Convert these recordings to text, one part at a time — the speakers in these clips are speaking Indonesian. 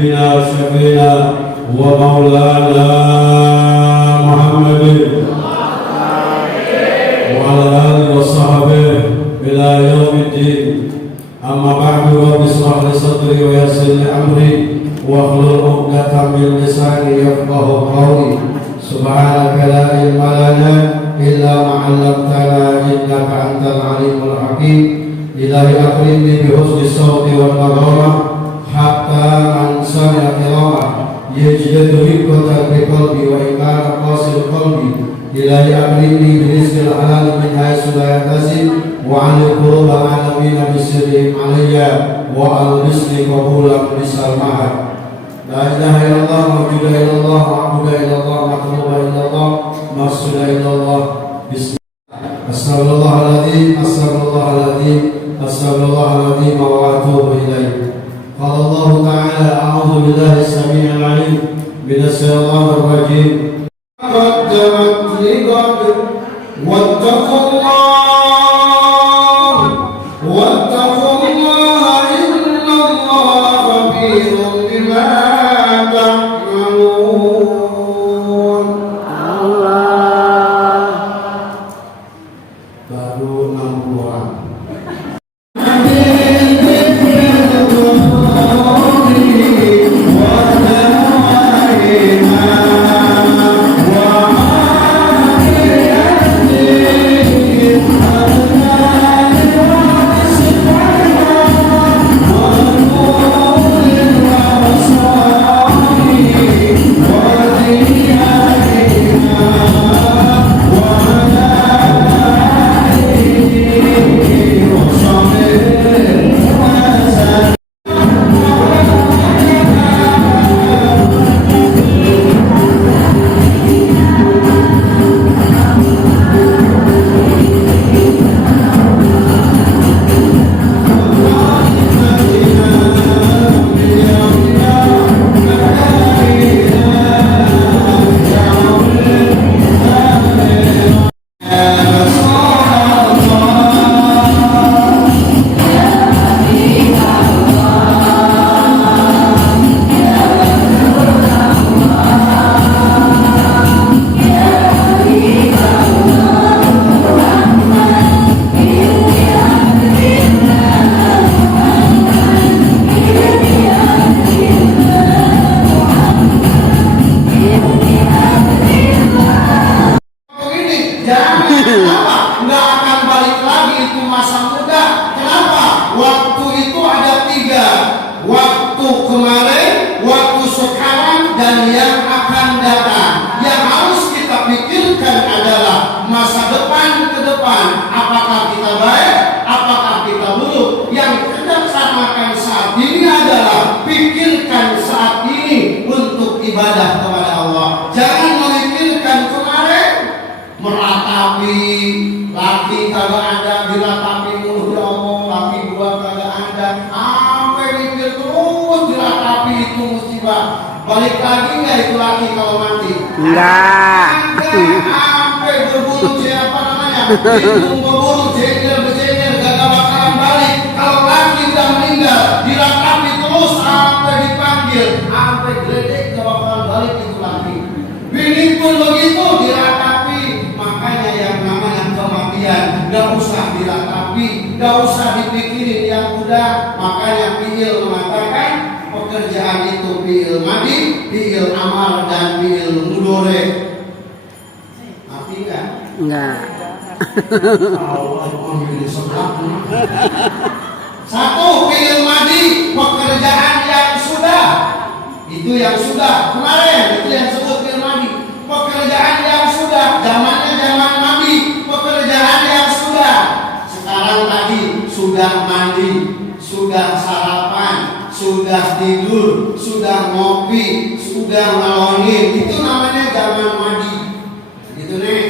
حبيبنا وشفينا ومولانا محمد وعلى آله وصحبه إلى يوم الدين. أما بعد رب اشرح لي صدري ويسر لي أمري واحلل عقدة من لساني يفقهوا قولي. سبحانك لا علم لنا إلا ما علمتنا إنك أنت العليم الحكيم. إلهي أكرمني بحسن الصوت والنغمة حتى أنساني قراءة يجد رقة بقلبي وإنكار قاسي قلبي. إلهي أكرمني برزق الحلال من حيث لا يحتسب وعن القلوب العالمين بسرهم علي وألبسني قبولا بسلمها. لا إله إلا الله موجود إلا الله معبود إلا الله مطلوب إلا الله مقصود إلا الله. بسم الله. أستغفر الله العظيم أستغفر الله العظيم أستغفر الله العظيم وأتوب إليه. قال الله تعالى أعوذ بالله السميع العليم من الشيطان الرجيم. قدمت لغد واتقوا الله واتقوا الله إن الله خبير بما تعملون. Allah baru 60-an. Nggak akan balik lagi itu masa muda. Kenapa? Waktu itu ada 3. Waktu kemarin, waktu sekarang, dan yang akan datang. Yang harus kita pikirkan adalah masa depan ke depan. Apakah kita baik? Apakah kita buruk? Yang kita laksanakan saat ini adalah pikirkan saat ini untuk ibadah kepada Allah. Jangan memikirkan kemarin, meratapi laki kagak ada, diratapi mulu diomong, laki gua kagak ada, sampai mikir terus diratapi itu musibah. Balik lagi nggak itu laki kalau mati? Enggak. Sampai berburu siapa namanya? Berburu jengkel kagak bakalan balik. Kalau laki udah meninggal, diratapi terus sampai dipanggil, sampai geledek gak bakalan balik itu laki. Bini pun begitu diratapi. Makanya yang namanya kematian gak usah diratapi, gak usah dipikirin yang udah. Makanya fi'il mengatakan pekerjaan itu fi'il madi, fi'il amal, dan fi'il mudhari. Mati enggak? Enggak. Satu, fi'il madi, pekerjaan yang sudah. Itu yang sudah kemarin, itu yang disebut fi'il madi. Pekerjaan yang sudah, zamannya zaman Nabi, pekerjaan yang sudah. Sekarang tadi sudah mandi, sudah sarapan, sudah tidur, sudah ngopi, sudah ngelonin. Itu namanya zaman mandi. Gitu nih.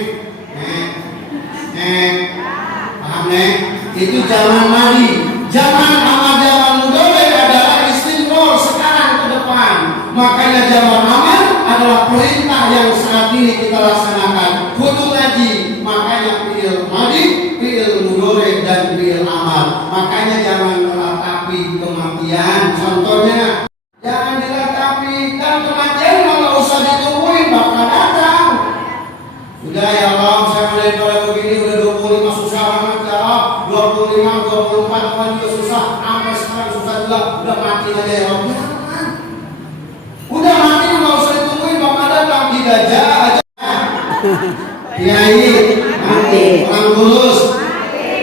Paham nih? Itu zaman mandi. Zaman sama zaman mudhari adalah istimror sekarang ke depan. Makanya zaman aman adalah perintah yang saat ini kita laksanakan. Kudu ngaji. Makanya fi'il madi, fi'il mudhari, dan fi'il amal. Makanya jangan meratapi kematian. Contohnya, jangan diratapi Udah ya Allah, saya daripada begini udah 25 susah banget ya Allah. 25, 24 apa juga susah. Sampai sekarang susah juga. Udah mati aja ya Allah. Jangan. Udah mati nggak usah ditungguin Bapak datang digajah aja. Kiai mati, orang lulus,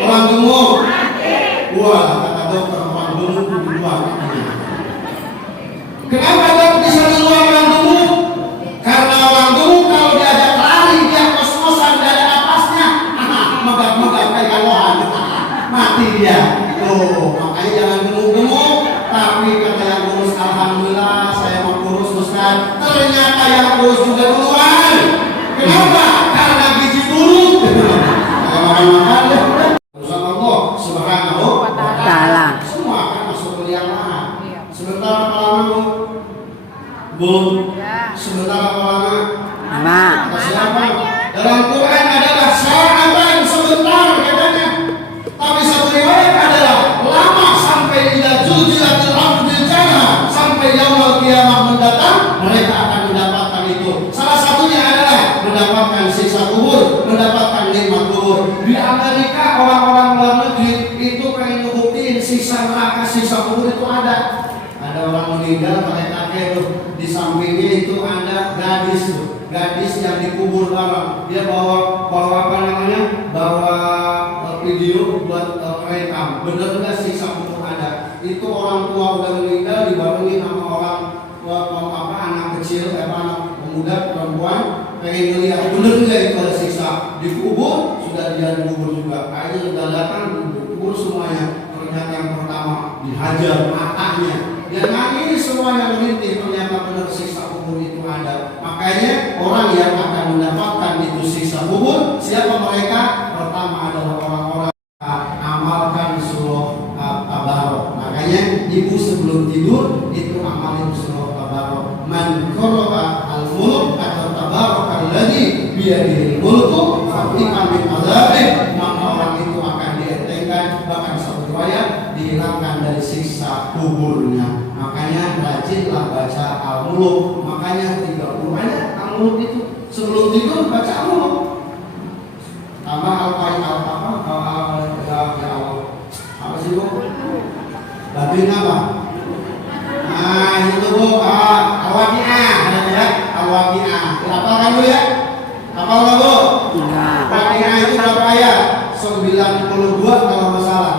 orang gemuk. Wah, kata dokter orang gemuk di luar. Kenapa dok bisa di luar orang gemuk? Karena orang gemuk kalau diajak lari dia kos-kosan dari atasnya, megap-megap kayak kalohan, mati dia. Tuh, makanya jangan gemuk-gemuk. Tapi kata yang kurus, alhamdulillah saya mau kurus Ustaz. Ternyata yang kurus juga keluar. Kenapa? Karena gizi buruk. Makan-makan ya. Urusan Allah Subhanahu wa Ta'ala. Semua akan masuk ke liang lahat. Sebentar apa lama Bu? Sebentar apa lama? Lama. Siapa? Dalam Quran adalah sahabat sebentar katanya. Tapi satu riwayat adalah lama sampai ila zulzilatil ardu zilzalaha, sampai yaumul qiyamah mendatang mereka akan mendapatkan itu. Salah satunya adalah mendapatkan siksa kubur, mendapatkan nikmat kubur. Di Amerika orang-orang luar negeri itu pengen ngebuktiin siksa neraka, siksa kubur itu ada. Ada orang meninggal pakai kakek tuh, di sampingnya itu ada gadis tuh, gadis yang dikubur bareng. Dia bawa apa namanya? Bawa video buat rekam. Bener nggak siksa kubur ada? Itu orang tua udah meninggal dibarengi sama orang anak kecil, anak pemuda, perempuan pengen ngeliat bener nggak itu ada siksa. Dikubur sudah dia dikubur juga. Kayaknya udah datang dikubur semuanya. Ternyata yang pertama dihajar matanya. Dia nangis semua yang merintih, ternyata benar siksa kubur itu ada. Makanya orang yang akan mendapatkan itu siksa kubur, siapa mereka? Pertama adalah orang-orang amalkan surah Tabarok. Makanya ibu sebelum tidur itu amalin surah Tabarok. Man qara'a al-mulk atau Tabarok alladzi biyadihil mulku fatika min adzabih, maka orang itu akan dientengkan, bahkan satu riwayat dihilangkan dari siksa kuburnya. Makanya rajinlah baca Al-Mulk. Makanya 30 ayat Al-Mulk itu sebelum tidur baca Al-Mulk. Tambah Al-Qaeda apa sih Bu? Bantuin apa? Nah itu Bu, Al-Waqi'ah ya, Al-Waqi'ah. Hafalkan dulu ya. Hafal nggak Bu? Al-Waqi'ah itu berapa ayat? 92 kalau nggak salah.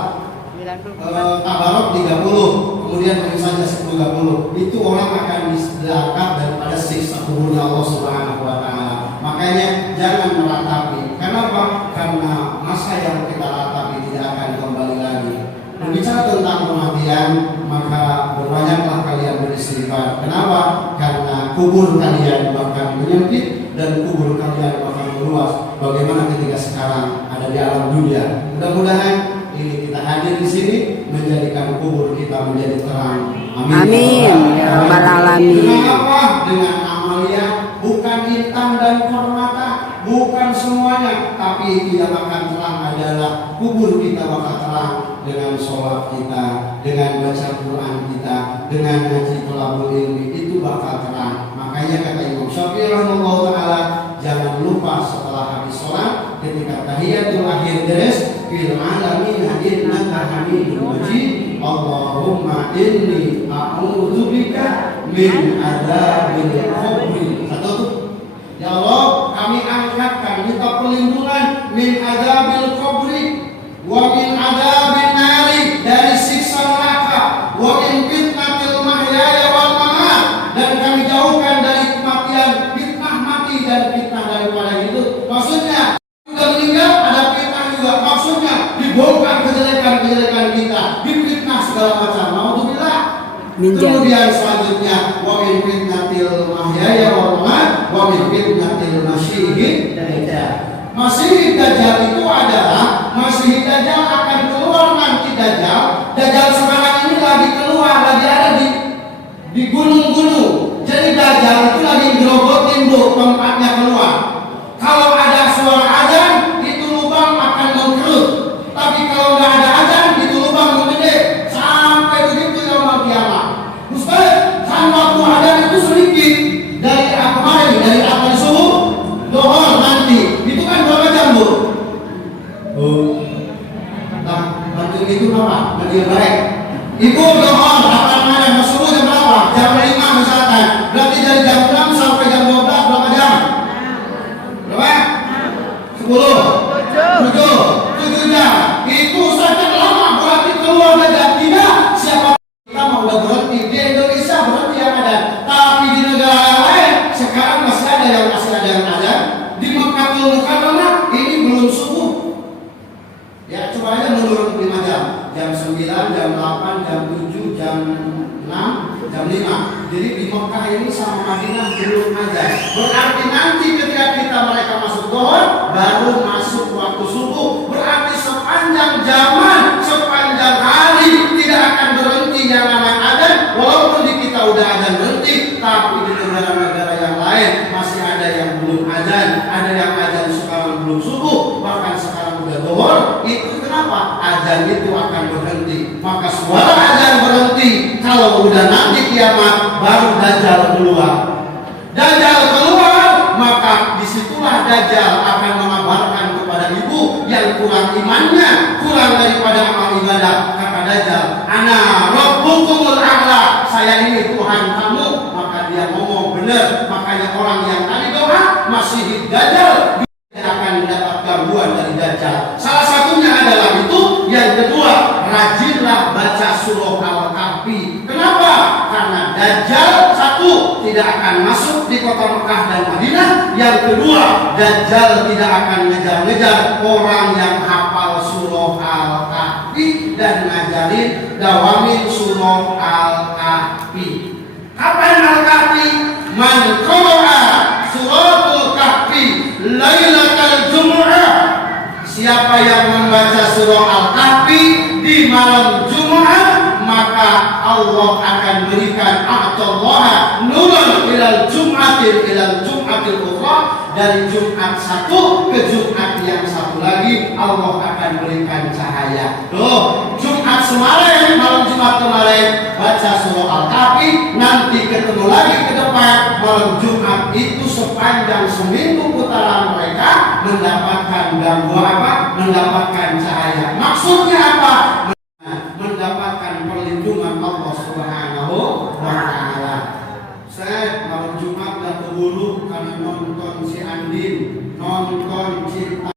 Tabarok 30, kemudian misalnya 10-30. Itu orang akan disedekahkan daripada siksa kuburnya Allah Subhanahu wa Ta'ala. Makanya jangan meratapi. Kenapa? Karena masa yang kita ratapi tidak akan kembali lagi. Berbicara tentang kematian, maka berbanyaklah kalian beristighfar. Kenapa? Karena kubur kalian bahkan menyempit dan kubur kalian bahkan meluas. Bagaimana ketika sekarang ada di alam dunia? Mudah-mudahan ini kita hadir di sini menjadikan kubur kita menjadi terang. Amin. Amin. Ya Rabbal Alamin. Dengan apa? Dengan amalia, bukan hitam dan permata, bukan semuanya, tapi itu yang akan terang adalah kubur kita bakal terang dengan sholat kita, dengan baca Quran kita, dengan ngaji thalabul ilmi, itu bakal terang. Makanya kata Imam Syafi'i rahimahullah taala, jangan lupa setelah habis sholat ketika tahiyatul akhir beres, fil alamin innaka hamidum majid, Allahumma inni a'udzubika min adzabil qabri. Satu tuh, ya Allah kami angkatkan minta perlindungan min adzabil qabri wa min adzabil nari, dari siksa neraka, wa min fitnatil mahyaya wal mamat, dan kami jauhkan dari kematian, fitnah mati dan fitnah daripada hidup. Maksudnya sudah meninggal ada fitnah juga. Maksudnya dibongkar kejelekan-kejelekan kita, difitnah segala macam. Alhamdulillah. Kemudian selanjutnya wa min fitnatil mahyaya wal mamat wa min fitnatil masyihid dajjal. Masih Dajjal itu adalah Masih Dajjal akan keluar nanti. Dajjal sekarang ini lagi keluar, lagi ada di gunung-gunung. Jadi Dajjal itu lagi gerogotin Bu tempatnya keluar. Kalau ada suara azan, itu lubang akan mengkerut. Tapi kalau nggak ada azan, itu lubang menggede. Sampai begitu yaumul qiyamah. Ustaz, kan waktu azan itu sedikit dari kemarin, dari apa subuh, dohor nanti. jam 5. Jadi di Mekah ini sama Madinah belum ada. Berarti nanti ketika mereka masuk zuhur baru masuk waktu subuh. Berarti sepanjang zaman, sepanjang hari tidak akan berhenti yang namanya adzan. Walaupun di kita udah adzan berhenti, tapi di negara-negara yang lain masih ada yang belum adzan, ada yang adzan sekarang belum subuh, bahkan sekarang udah zuhur. Itu kenapa? Adzan itu akan berhenti. Maka suara adzan berhenti kalau udah nanti kiamat, baru Dajjal keluar. Dajjal keluar, maka disitulah Dajjal akan mengabarkan kepada ibu yang kurang imannya, kurang daripada amal ibadah. Kata Dajjal, ana rabbukumul a'la, saya ini Tuhan kamu. Maka dia ngomong benar. Makanya orang yang tadi doa masih Dajjal akan mendapat gangguan dari Dajjal. Salah satunya adalah itu. Yang kedua, rajinlah baca surah Al-Kahfi. Kenapa? Karena Dajjal satu tidak akan masuk di kota Mekah dan Madinah. Yang kedua, Dajjal tidak akan ngejar-ngejar orang yang hafal surah Al-Kahfi dan ngajarin dawamin surah Al-Kahfi. Kapan Al-Kahfi? Man qara'a suratul Kahfi lailatal Jumu'ah. Siapa yang membaca surah Al-Kahfi di malam Jumat, maka Allah akan berikan a'tallaha nuran ilal Jum'atil ukhra, dari Jumat satu ke Jumat yang satu lagi Allah akan berikan cahaya. Tuh, Jumat semalam, malam Jumat kemarin baca surah Al-Kahfi, nanti ketemu lagi ke depan malam Jumat itu sepanjang seminggu putaran mereka mendapatkan gangguan apa? Mendapatkan cahaya. Maksudnya apa? Mendapatkan perlindungan Allah Subhanahu wa Ta'ala. Saya malam Jumat gak keburu karena nonton si Andin, nonton Cinta,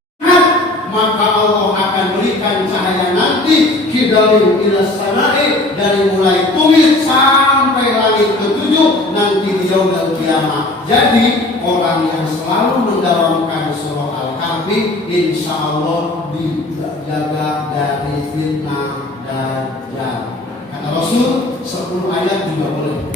maka Allah akan berikan cahaya nanti hidayah ila samai, dari mulai tumit sampai langit ketujuh nanti di yaumul kiamah. Jadi orang yang selalu mendawamkan surah Al-Kahfi insya Allah dijaga dari fitnah Dajjal. Kata Rasul 10 ayat juga boleh.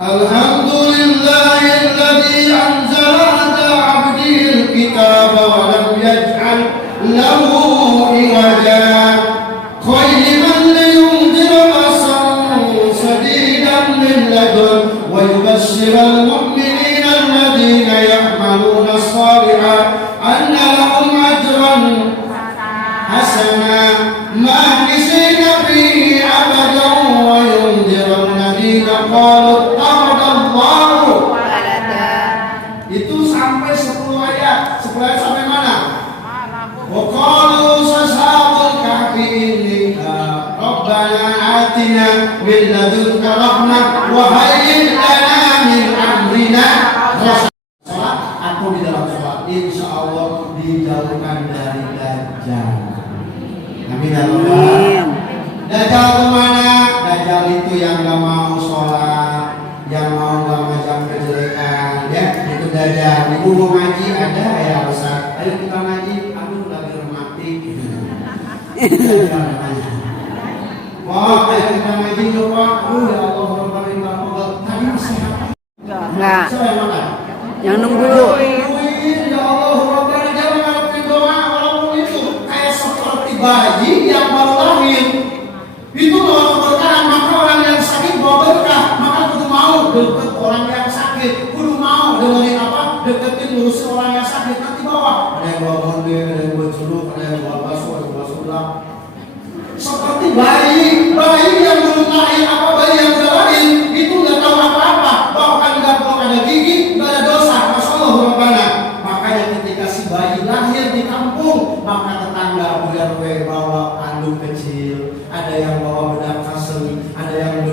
Alhamdulillahilladzi anzala ala 'abdihil kitaba wa lam yaj'al lahu iwaja qayyiman liyundhira ba'san shadidan min ladun wa yubashshiral mu'minina alladhina ya'maluna as-shalihat anna lahum ajran hasana makisina fihi abadan wa yundhira alladhina qalu ittakhadallahu walada. Itu sampai 10 ayat. 10 ayat sampai mana? Wa qalu sashabul kahfi innaka rabbana atina min ladunka rahmah wa hayyi lana min amrina rashada. Aku di dalam sholat insya Allah dijauhkan dari Dajjal. Amin ya Allah. Dajjal kemana? Dajjal itu yang gak mau sholat, yang mau gak ngajak kejelekan, ya itu Dajjal. Ibu mau ngaji ada ya Ustaz? Ayo kita ngaji. Aduh lagi mati. Wah, ayo kita ngaji lupa. Ya Allah, tadi masih apa? Enggak. Siapa yang makan? Yang nunggu dulu. Ya Allah, Rabbana jangan ngelakuin doa walaupun itu kayak seperti bayi yang baru lahir. Itu bawa keberkahan, maka orang yang sakit bawa berkah. Maka kudu mau deket orang yang sakit, kudu mau dengerin apa? Deketin ngurusin orang yang sakit. Nanti bawa ada yang bawa mobil, ada yang bawa celuk, ada yang bawa bakso, ada yang bawa sebelah. Seperti bayi yang belum lahir, apa bayi yang udah lahir itu nggak tahu apa-apa, bahkan nggak perlu ada gigi, nggak ada dosa. Masya Allah, Rabbana. Makanya ketika si bayi lahir di kampung, maka tetangga RW bawa anduk kecil, ada yang bawa bedak kasel, ada yang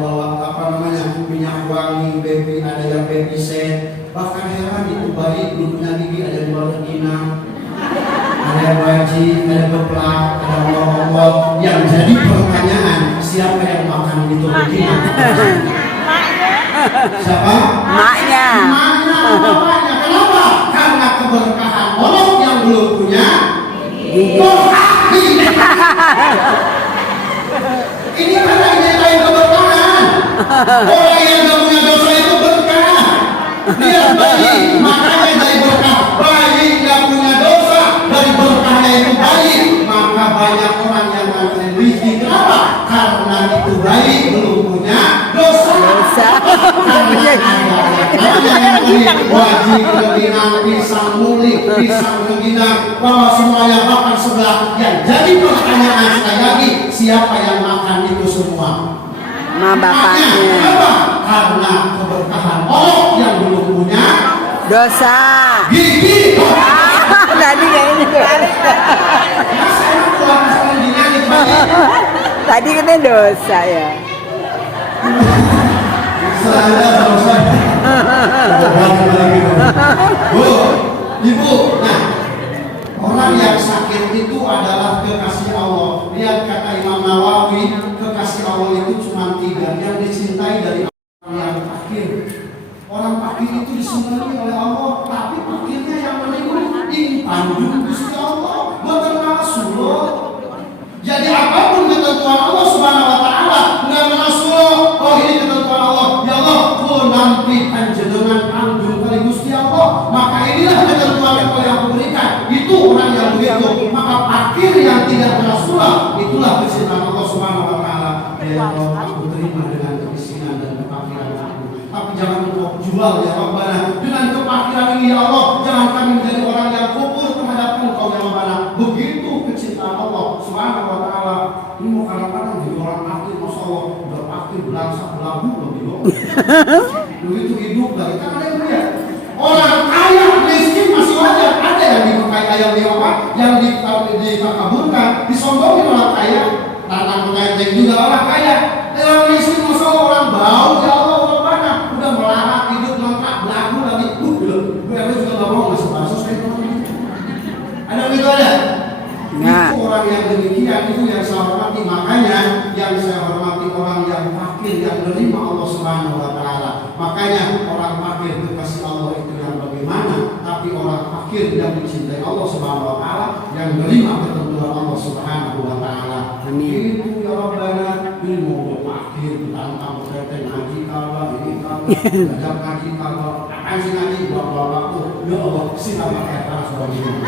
bawa apa namanya minyak wangi baby, ada yang baby set. Bahkan heran itu bayi belum punya gigi, ada yang bawa inang, ada yang wajib, ada yang geplak, ada yang bawa. Yang jadi pertanyaan, siapa yang makan itu begini? Siapa? Maknya. Maknya, bapaknya. Kenapa? Karena keberkahan orang yang belum punya gigi. Ini kan yang nyeritain keberkahan. Orang yang gak punya dosa itu berkah. Dia bayi, makanya dari berkah. Bayi gak punya dosa, dari berkahnya itu bayi. Maka banyak orang yang ngantri rezeki. Kenapa? Karena itu bayi belum punya dosa. Wajib rengginang, pisang mulik, pisang rengginang, bahwa semuanya makan sebelah. Yang jadi pertanyaan sekali lagi, siapa yang makan itu semua? Ma bapaknya. Kenapa? Karena keberkahan orang yang belum punya Dosa. gigi. Tadi kayaknya. Tadi katanya dosa ya. Bu, Ibu, nah orang yang sakit itu adalah kekasih Allah. Lihat kata Imam Nawawi, kekasih Allah itu cuma 3 yang dicintai dari orang yang fakir. Orang fakir itu disenangi oleh Allah, tapi fakirnya yang menikmati dipandu Gusti Allah. Bukan Rasulullah. Jadi apapun ketentuan Allah Subhanahu wa taala, enggak Rasulullah. Oh, ini ketentuan Allah. Ya Allah, ku nanti panjenengan tanggung kali Gusti Allah. Maka inilah ketentuan yang aku berikan. Itu orang yang begitu. Maka fakir yang tidak Rasulullah, itulah kecintaan Allah Subhanahu wa taala. Ya Allah, aku terima dengan kemiskinan dan kefakiran aku. Tapi jangan engkau jual ya Rabbana. Dengan kefakiran ini ya Allah, jangan kami menjadi orang yang kufur terhadap Engkau ya Rabbana. Begitu kecintaan Allah Subhanahu wa taala. Ini mau kadang-kadang jadi orang fakir, masya Allah, udah fakir belangsa belagu lebih loh. Begitu hidup dari kan ada yang lihat. Orang kaya miskin masih wajar. Ada yang dipakai ayam di apa? Yang dikaburkan, disombongin orang kaya. Tantang menenteng juga orang kaya. Orang miskin masya Allah, orang bau ya Allah Rabbana. Udah melarat hidup lengkap belagu lagi. Gue juga nggak mau ngasih bansos kayak gitu. Ada begitu ada? Nah. Itu orang yang demikian, itu yang saya hormati. Makanya yang saya hormati orang yang fakir, yang menerima Allah Subhanahu wa taala. Makanya orang fakir kekasih Allah itu yang bagaimana, tapi orang fakir yang mencintai Allah Subhanahu wa taala, yang menerima ketentuan Allah Subhanahu wa taala. Amin. Itu ya Rabbana, ini mau fakir tentang berkaitan ngaji kalau ini kalau belajar ngaji kalau akan sih ngaji bapak tuh ya Allah sih apa kata sebagainya.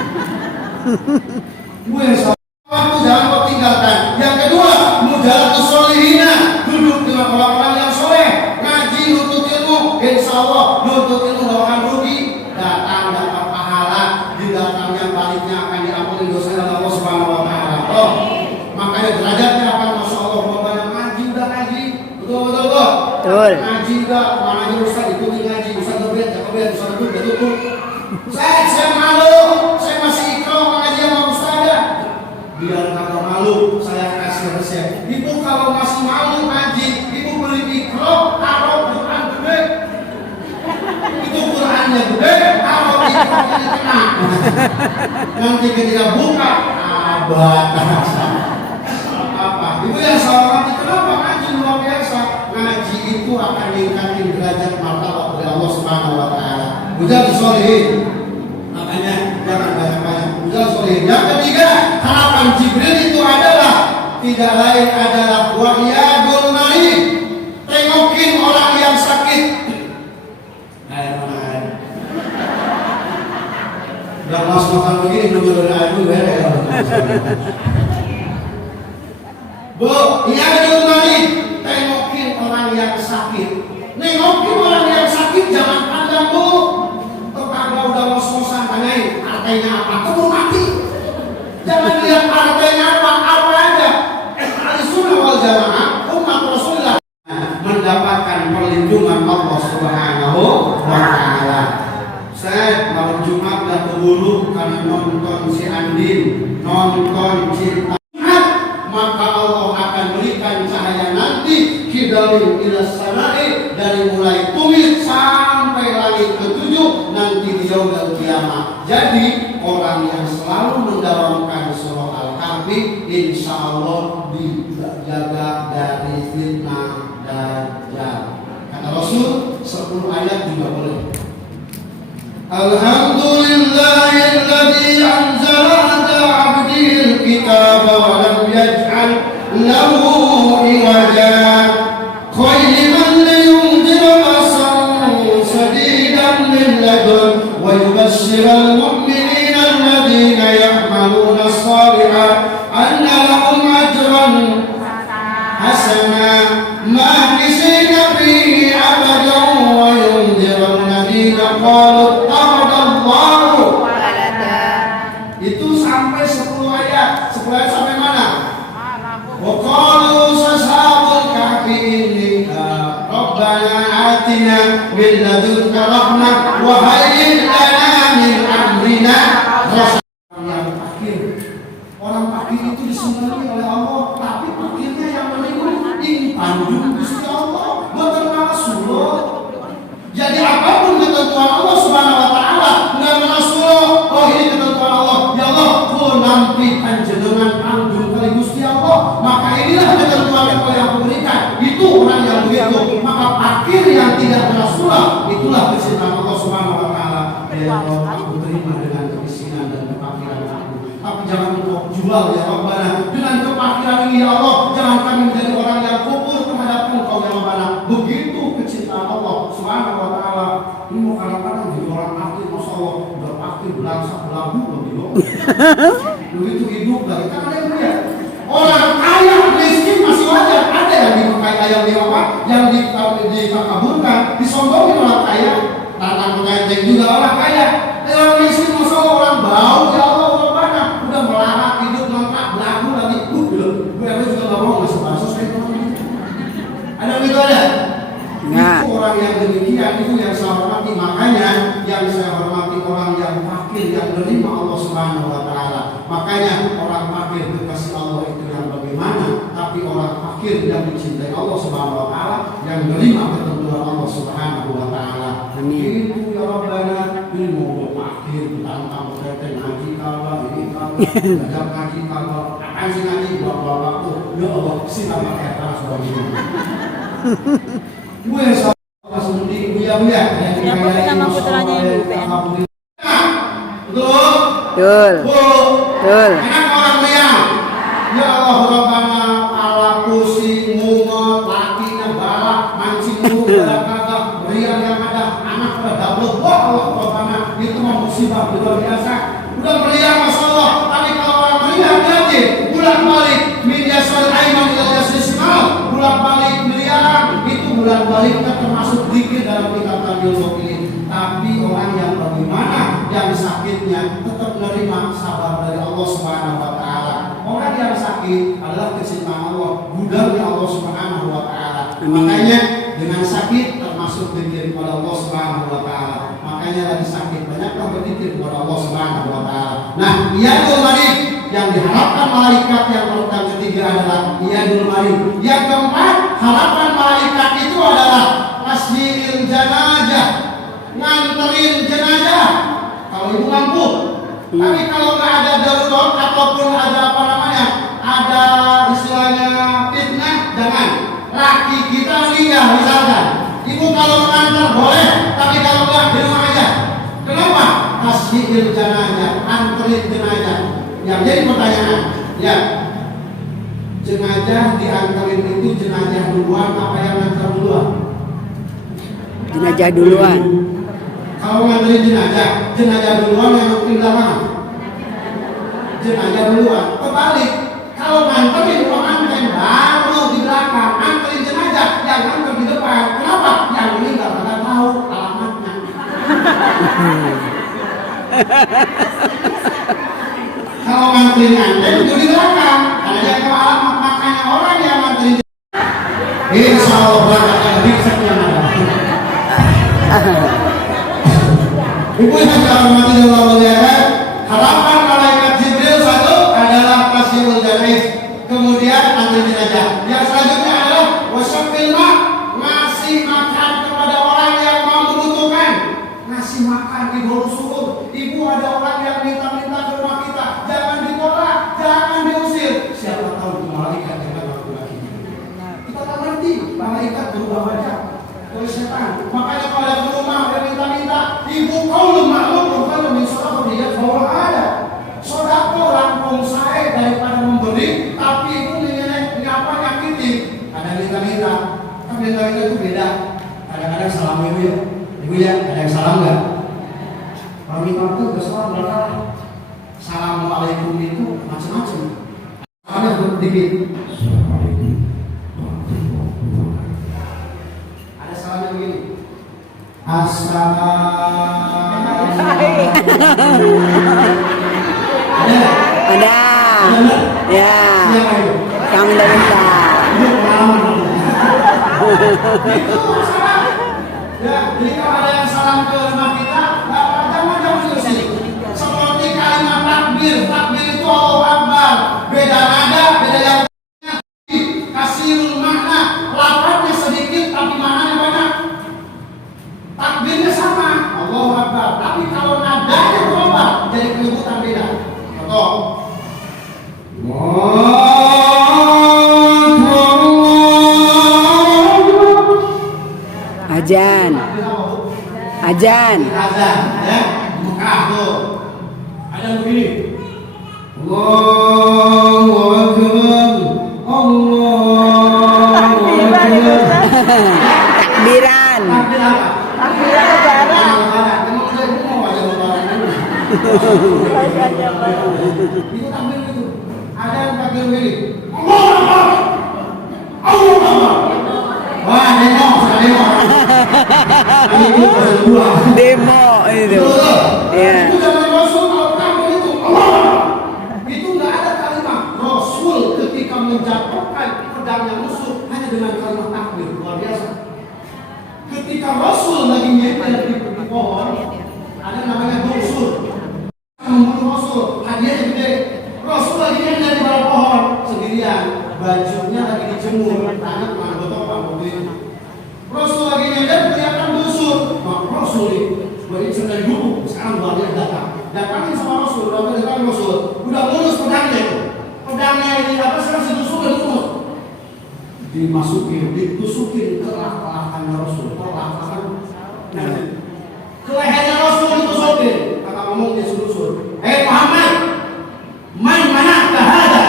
Gue yang waktu jangan kau tinggalkan. Yang kedua, mujalatus solihina, duduk dengan orang-orang yang soleh, ngaji nuntut ilmu, insya Allah nuntut ilmu gak akan rugi, datang dapat pahala, di datangnya baliknya akan diampuni dosa oleh Allah Subhanahu wa taala. Oh, makanya derajatnya akan masya Allah banyak ngaji udah ngaji, betul. Ngaji udah mana aja Ustaz ikuti ngaji, Ustaz ngebiat, jangan biar Ustaz ngebiat, gak tutup. Saya malu, saya masih ikram mengaji sama Ustazah. Biar kagak malu, saya kasih resep. Ibu kalau masih malu ngaji, ibu beli ikram, taruh Quran gede. Itu Qurannya gede, taruh ikramnya kena. Nanti ketika buka, abad apa? Ibu yang salah itu kenapa ngaji luar biasa? Ngaji itu akan meningkatkan derajat martabat dari Allah Subhanahu wa taala. Ujar solihin. Makanya jangan banyak-banyak. Ujar solihin. Yang ketiga, harapan Jibril itu adalah tidak lain adalah wahyadul marid. Tengokin orang yang sakit. Udah mas makan begini belum ada air dulu ya. Bu, wahyadul marid. Tengokin orang yang sakit. Nengokin orang yang sakit jangan pandang bu. Kalau udah ngos-ngosan tanyain partainya apa, kamu mati. Jangan lihat partainya apa aja. Ahlussunnah wal Jamaah umat Rasulullah mendapatkan perlindungan Allah Subhanahu wa taala. Saya malam Jumat dan keburu karena nonton si Andin, nonton Cinta, maka Allah akan berikan cahaya nanti hidayah ila sanai dari mulai tumit sampai langit ketujuh nanti di yaumul kiamah. Jadi orang yang selalu mendawamkan surah Al-Kahfi insya Allah dijaga dari fitnah dajjal. Kata Rasul 10 ayat juga boleh. Alhamdulillahilladzi anzala ala 'abdihil kitaba wa lam yaj'al lahu iwaja. Qayyima khalidina fihi abadan wa yunzira alladhina qalu ittakhadallahu walada. itu sampai 10 ayat. 10 ayat sampai mana? Wa qalu sashabul kahfi inna rabbana atina min ladunka rahmah wa hayyi lana min amrina rashada. Yang fakir, orang fakir itu disenangi oleh Allah, tapi fakirnya yang menikmati ini tanggung Gusti Allah, bukan Rasulullah. Jadi apapun ketentuan Allah Subhanahu wa taala, enggak Rasulullah, oh ini ketentuan Allah. Ya Allah, kau nampi panjenengan tanggung kali Gusti Allah. Maka inilah ketentuan yang kau yang berikan. Itu orang yang begitu. Maka fakir yang tidak Rasulullah, itulah kecintaan Allah Subhanahu wa taala. Ya Allah, aku terima dengan kemiskinan dan kefakiran aku. Tapi jangan engkau jual ya Rabbana. Dengan kefakiran ini ya Allah, jangan kami menjadi orang yang kufur terhadap engkau ya Rabbana. Begitu kecintaan Allah Subhanahu wa taala. Ini mau kadang-kadang jadi orang fakir, masya Allah, udah fakir belangsa belagu begitu. Begitu hidup lagi kan ada yang lihat. Orang kaya miskin masih wajar. Ada yang dipakai ayam di apa? Yang dikaburkan, disombongin orang kaya. Tantang pengantin juga orang kaya. Orang miskin masya Allah, orang bau ya Allah Rabbana. Udah melarat hidup lengkap belagu lagi. Gue juga nggak mau masuk bansos kayak gitu. Ada begitu ada? Nah. Itu orang yang demikian, itu yang saya hormati. Makanya yang saya hormati orang yang fakir, yang menerima Allah Subhanahu wa taala. Makanya orang fakir kekasih Allah itu yang bagaimana, tapi orang fakir yang mencintai Allah Subhanahu wa taala, yang menerima ketentuan Allah Subhanahu wa taala. Amin. Itu ya Rabbana, ini mau fakir tentang berkaitan ngaji kalau ini kalau belajar ngaji kalau akan sih ngaji bawa waktu. Ya Allah, siapa kata sebagainya. Gue sama seperti Buya yang nama putranya Ibu PN. Betul. Betul. Betul. Enak orang Riau. Ya Allah Rabbana ala kusi mungot lakinya balak mancing balak kagak Riau yang ada anak pada double. Wah Allah Rabbana itu mah musibah luar biasa. Udah meriah Masya Allah. Tapi kalau orang meriah berarti bulan balik media sosial aiman ila jasisimal bulan balik miliaran itu bulan balik kan termasuk dikit dalam kitab kardiolog ini. Tapi orang yang bagaimana yang sakitnya tetap menerima sabar dari Allah Subhanahu wa taala. Orang yang sakit adalah kecintaan Allah, budalnya Allah Subhanahu wa taala. Makanya dengan sakit termasuk berzikir kepada Allah Subhanahu wa taala. Makanya lagi sakit banyaklah berzikir kepada Allah Subhanahu wa taala. Nah, iyadul marid yang diharapkan malaikat yang urutan ketiga adalah iyadul marid. Yang keempat, harapan malaikat itu adalah tasyiil janazah, nganterin jenazah. Kalau ibu mampu. Tapi kalau nggak ada darurat ataupun ada apa namanya, ada istilahnya fitnah, jangan. Laki kita meninggal misalkan, ibu kalau mengantar boleh, tapi kalau nggak di rumah aja. Kenapa? Tasyiil janazah, anterin jenazah. Yang jadi pertanyaan, ya jenazah diantarin itu jenazah duluan apa yang ngantar duluan? Jenazah duluan. Kalau nganterin jenazah duluan yang nganterin belakang. Jenazah duluan. Kebalik, kalau nganterin pengantin baru di belakang, nganterin jenazah yang nganter di depan. Kenapa? Yang ini nggak pernah tahu alamatnya. Kalau nganterin itu di belakang, ada yang tahu alamat. Makanya orang yang nganterin insya Allah bakal riset yang ada. Ibu yang dirahmati Allah muliakan, harapan malaikat Jibril satu adalah tasyiul janaiz, kemudian antar jenazah. Yang selanjutnya adalah wasyafil ma, ngasih makan kepada orang yang membutuhkan. Ngasih makan di bawah surur. Ibu ada orang yang minta-minta ke rumah kita, jangan ditolak, jangan diusir. Siapa tahu itu malaikat yang laki-laki. Kita tak ngerti malaikat berubah wajah oleh setan. Makanya kalau ada ke rumah ada minta-minta, ibu qaulun ma'ruf bukan min sadaqah dia bahwa ada sedekah langsung saya daripada memberi, tapi ibu nenek ngapa nyakitin. Ada minta-minta, kan minta-minta itu beda. Kadang-kadang salam ibu ya, ibu ya, ada yang salam nggak? Kalau minta itu kesalam berkata assalamualaikum itu macam-macam. Ada sedikit. Ada. Ya. Siapa itu? Kamu udah minta. Itu pengalaman. Itu salam. Ya, jadi kalau ada yang salam ke rumah kita, jangan itu sih. Seperti kalimat takbir, takbir itu Allahu Akbar. Beda nada, beda yang kasih makna, lafaznya sedikit tapi maknanya banyak. Takbirnya sama, Allahu Akbar. Tapi kalau nadanya berubah, jadi penyebutan beda. Contoh. Ajan. Ajan. Azan, ya, Mekah tuh. Ada begini. Allahu Akbar, Allahu Akbar. Takbiran. Takbir apa? Takbiran lebaran. Emang saya mau aja lebaran dulu. Itu takbir itu. Ada yang takbir begini. Allahu Akbar, Allahu Akbar. Wah, demo, sudah demo. Itu pasal dua. Demo itu. Ya. Itu zaman Rasul kalau takbir itu Allah. Itu nggak ada kalimat Rasul ketika menjatuhkan pedangnya musuh hanya dengan kalimat takbir, luar biasa. Ketika Rasul lagi nyender di pohon, ada namanya dusul. Membunuh Rasul, hadiahnya gede. Rasul lagi nyender di bawah pohon sendirian, bajunya lagi dijemur, tangan mana botokan begitu. Rasul lagi nyender kelihatan dusul. Rasul ini sudah dulu, sekarang baru datangin sama Rasul, datangin Rasul, udah lulus pedangnya itu. Pedangnya ini apa sekarang si dusul udah lulus. Ditusukin ke lakan Rasul, ke lehernya Rasul ditusukin. Kata ngomong dia susul. Muhammad, man mana kahada?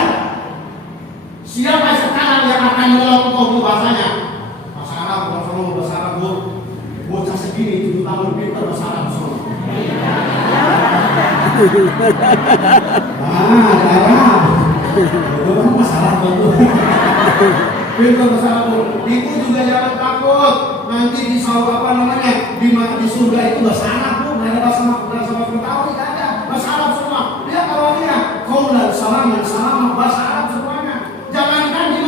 Siapa sekarang yang akan menolong kau bahasanya? Bahasa Arab, bahasa Arab bocah segini 7 tahun pintar bahasa Arab semua. Arab. Itu kan masalah betul. Pintar bahasa Arab. Ibu juga jangan takut. Nanti di di surga itu bahasa Arab tuh, nggak ada bahasa Betawi, tidak ada. Bahasa Arab semua. Dia kalau dia kaulan salam bahasa Arab semuanya. Jangankan di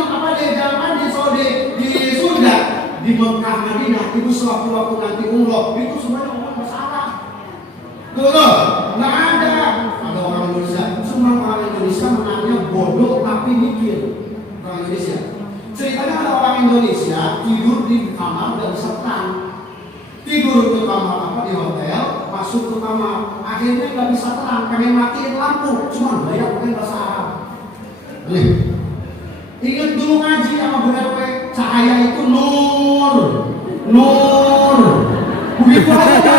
surga, di Mekah Madinah itu sewaktu-waktu nanti umroh itu semuanya orang bahasa Arab. Tuh, nggak ada orang Indonesia. Semua orang Indonesia menanya bodoh tapi mikir. Orang Indonesia. Ceritanya ada orang Indonesia tidur di kamar dan setan. Tidur ke kamar di hotel, masuk ke kamar, akhirnya nggak bisa terang, pengen matiin lampu, cuma bayar pakai bahasa Arab. Ingat dulu ngaji sama Bu RW, cahaya itu nur. Begitu aja,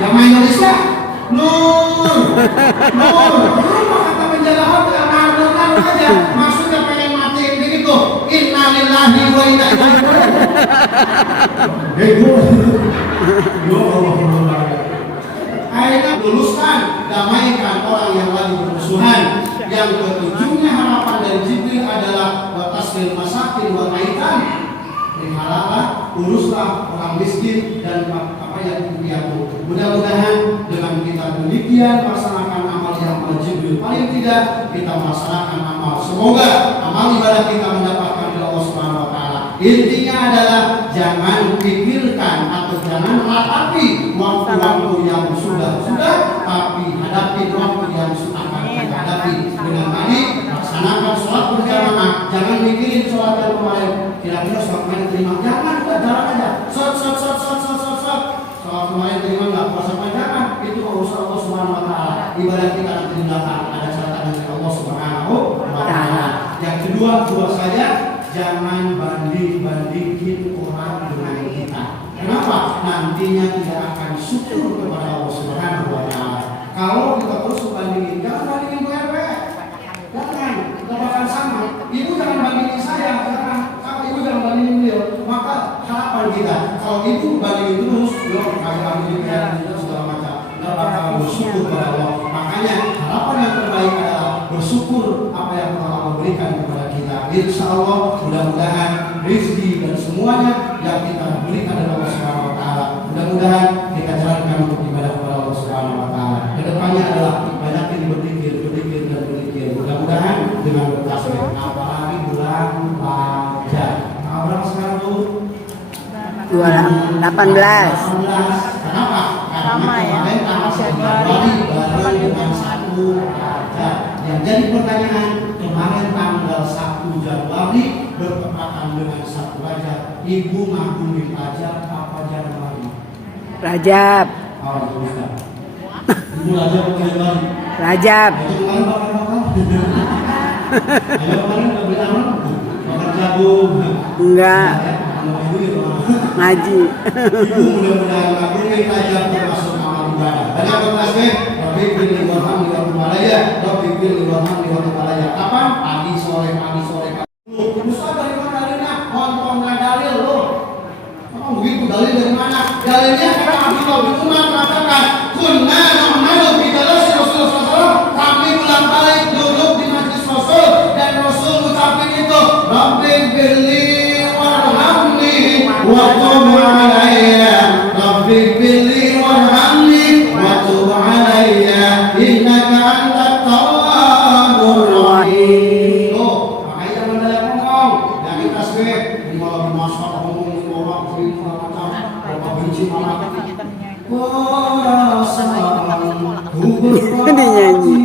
zaman Indonesia, nur. Apa kata penjaga hotel, nur aja, maksudnya pengen matiin begitu. Innalillahi wa inna ilaihi raji'un. Akhirnya luluskan, damaikan orang yang lagi bermusuhan. Yang ketujuhnya harapan dari Jibril adalah tasfir masakin wa aitam. Peliharalah, uruslah orang miskin dan apa yang piatu. Mudah-mudahan dengan kita demikian melaksanakan amal yang Jibril, paling tidak kita melaksanakan amal. Semoga amal ibadah kita mendapatkan dari Allah Subhanahu wa taala. Intinya adalah jangan pikirkan atau jangan ratapi waktu-waktu yang sudah, tapi hadapi waktu yang akan kita hadapi dengan tadi laksanakan sholat berjamaah. Jangan mikirin sholat yang kemarin, kira-kira sholat kemarin terima, jangan, udah jalan aja. Sholat sholat kemarin terima nggak, puasa panjangan itu urusan Allah Subhanahu wa taala. Ibadah kita nanti di belakang ada catatan dari Allah Subhanahu wa taala. Yang kedua saja, jangan bandingin orang dengan kita. Kenapa? Nantinya tidak akan syukur kepada Allah Subhanahu wa taala. Kalau kita terus bandingin, jangan bandingin Bu RW. Jangan, kita bakal sama. Ibu jangan bandingin saya, jangan. Ibu jangan bandingin beliau. Maka harapan kita, kalau ibu bandingin terus, beliau kayak ini segala macam, nggak bakal bersyukur kepada Allah. Makanya harapan yang terbaik adalah bersyukur apa yang telah Allah berikan kepada kita. Insya Allah mudah-mudahan rezeki dan semuanya yang kita berikan dari Allah Subhanahu wa taala 18. Kenapa? Sama ya, kemarin tanggal 1 Januari baru dengan 1 Raja. Yang jadi pertanyaan, kemarin tanggal 1 Januari bertepatan dengan 1 Raja. Ibu ngakumin Rajab apa Januari? Rajab. Oh, itu Ustaz. Ibu Rajab apa Januari? Rajab. Itu kemarin bakar-bakar. Ayo kemarin nggak beli apa? Bakar jagung. Enggak. Ngaji. Ibu mudah-mudahan ngakumin Rajab termasuk amal ibadah. Banyak berkasih. Rabbi pilih warham di waktu malaya. Rabbi pilih warham di waktu malaya. Kapan? Pagi sore. Ustaz dari mana dalilnya? Nontonnya dalil lo. Oh begitu, dalil dari mana? Dalilnya kata Abdullah bin Umar mengatakan, kunna na'malu bi jalasi Rasulullah SAW. Kami bolak-balik duduk di majlis Rasul dan Rasul ucapin itu, Rabbi pilih warhamni wa tub alayya. Rabbi pilih warhamni wa tub alayya. Innaka antat tawwabur rahim. Oh, makanya jangan banyak ngomong. Jangan tasbih. Di malam masak ngomong orang macam apa benci malam. Dinyanyi.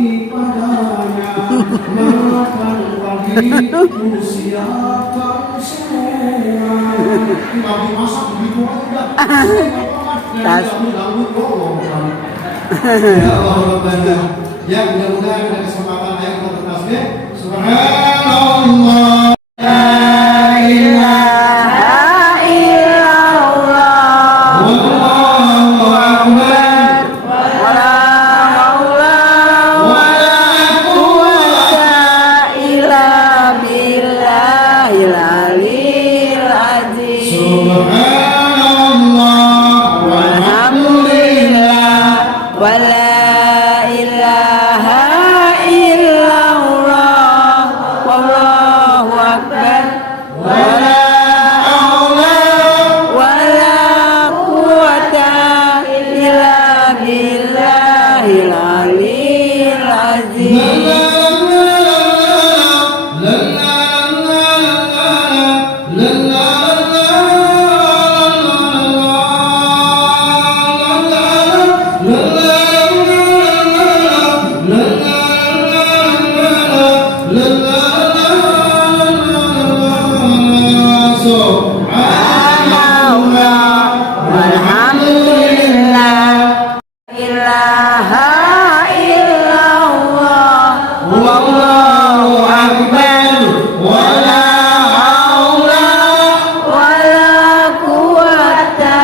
Tas. Ya Allah Rabbana. Ya mudah-mudahan ada kesempatan ayo kita bertasbih. Subhanallah. La ilaha illallah. Wallahu akbar. Wala haula Wala quwwata illa billahil aliyil azim. Subhanallah walhamdulillah Wala ilaha illallah. Wallahu akbar. wala haula Wala quwwata illa billahil aliyil azim. Walhamdulillah. Ilaha illallah. Wallahu akbar. Wala haula Wala quwwata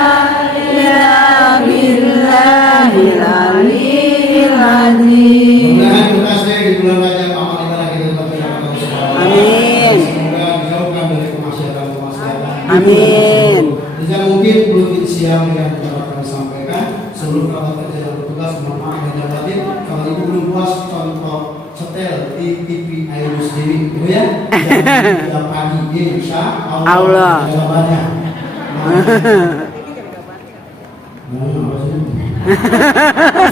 illa billahil aliyil azim. Mudah-mudahan berkasih di bulan Rajab amal ibadah kita berjalan dengan Amin. Semoga dijauhkan dari kemaksiatan. Amin. Bisa mungkin belum siang yang dapat kami sampaikan sebelum kerabat kerja dan bertugas, mohon maaf dan batin kalau ibu belum puas contoh setel di TV Ayu sendiri, gitu ya. Jam pagi insya Allah. Jawabannya.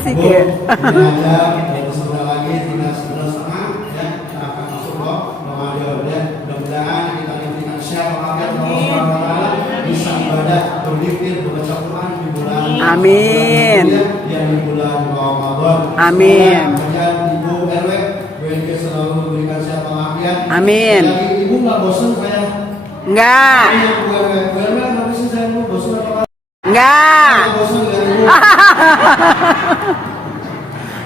Sikit. Ini aja sebentar lagi tinggal 11:30 ya kita akan masuk ke Ramadan ya. Mudah-mudahan kita diberikan share Allah Subhanahu wa taala bisa ibadah, berzikir, membaca Quran di bulan Amin. yang di bulan Ramadan. Amin. Kemudian Ibu RW BNK selalu memberikan sehat walafiat. Amin. Lagi Ibu nggak bosan saya? Enggak. Bu RW nggak sih saya Bu bosan apa? Enggak. Bosan nggak Ibu?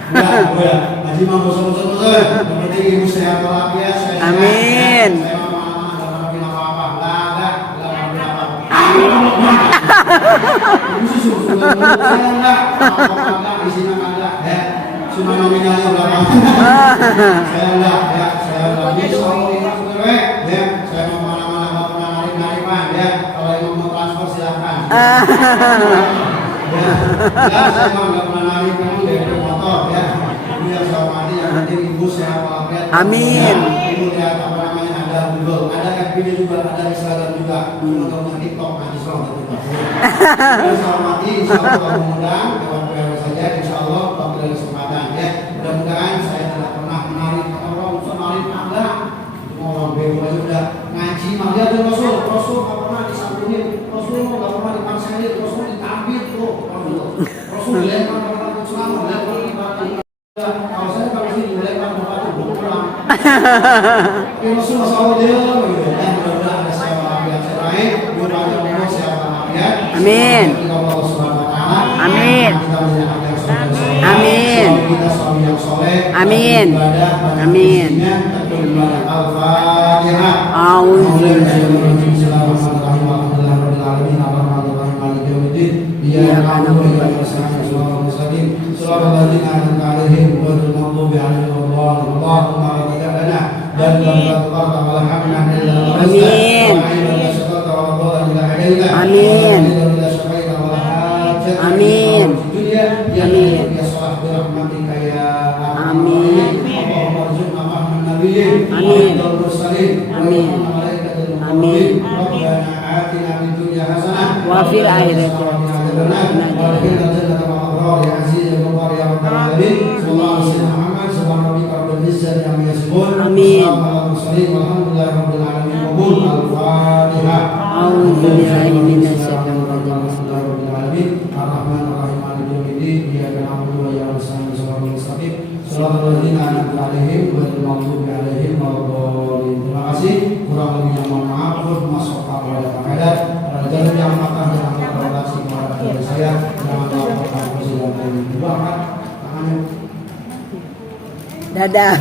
Enggak, Bu ya. Haji mah bosan. Yang penting Ibu sehat walafiat. Saya sehat. Amin. Saya mah nggak ngelakuin apa-apa. Nggak ngelakuin apa-apa. Ibu sih suruh saya enggak. Apa-apa enggak, isinya enggak. Ya, cuma nominalnya berapa? Saya enggak, ya. Saya enggak. Insya Allah ini sebenarnya, ya. Saya mau kemana-mana, mau pernah narik-narikan, ya. Kalau yang mau transfer silakan. Ya, saya mah nggak pernah narik memang dari motor, ya. Ini yang saya hormati, yang penting Ibu sehat walafiat. Amin. Ya, Ibu lihat apa namanya, ada Google, ada FB-nya juga, ada Instagram juga. Kalau punya TikTok, nanti soal TikTok. Saya hormati, insya Allah kalau mengundang, lewat PRW saja, insya Allah kalau ada kesempatan, ya. Mudah-mudahan saya tidak pernah menarik orang, menarik enggak. Itu orang bego aja udah ngaji, mah lihat Rasul nggak pernah disambungin. Rasul nggak pernah dipanseli, Rasul ditabir tuh, Rasul dilempar ke batu selama, dilempar ke batu. Kalau saya kalau sih dilempar ke batu, belum pulang. Tapi Rasul masya Allah dia, gitu ya. Mudah-mudahan ada sahabat yang lain, jumpa dengan sahabat ya. Amin. Allah Subhanahu Wa Taala. Amin. Amin. Kita suami yang soleh. Amin. Amin. Al-Fatihah. Amin. Amin. Wafil akhirat Amin. A'udzu billahi minasyaitonir rajim. Terima kasih. Kurang lebihnya mohon maaf. Jangan yang matang dan terima kepada saya. Jangan melakukan persidangan dua tangannya. Dadah.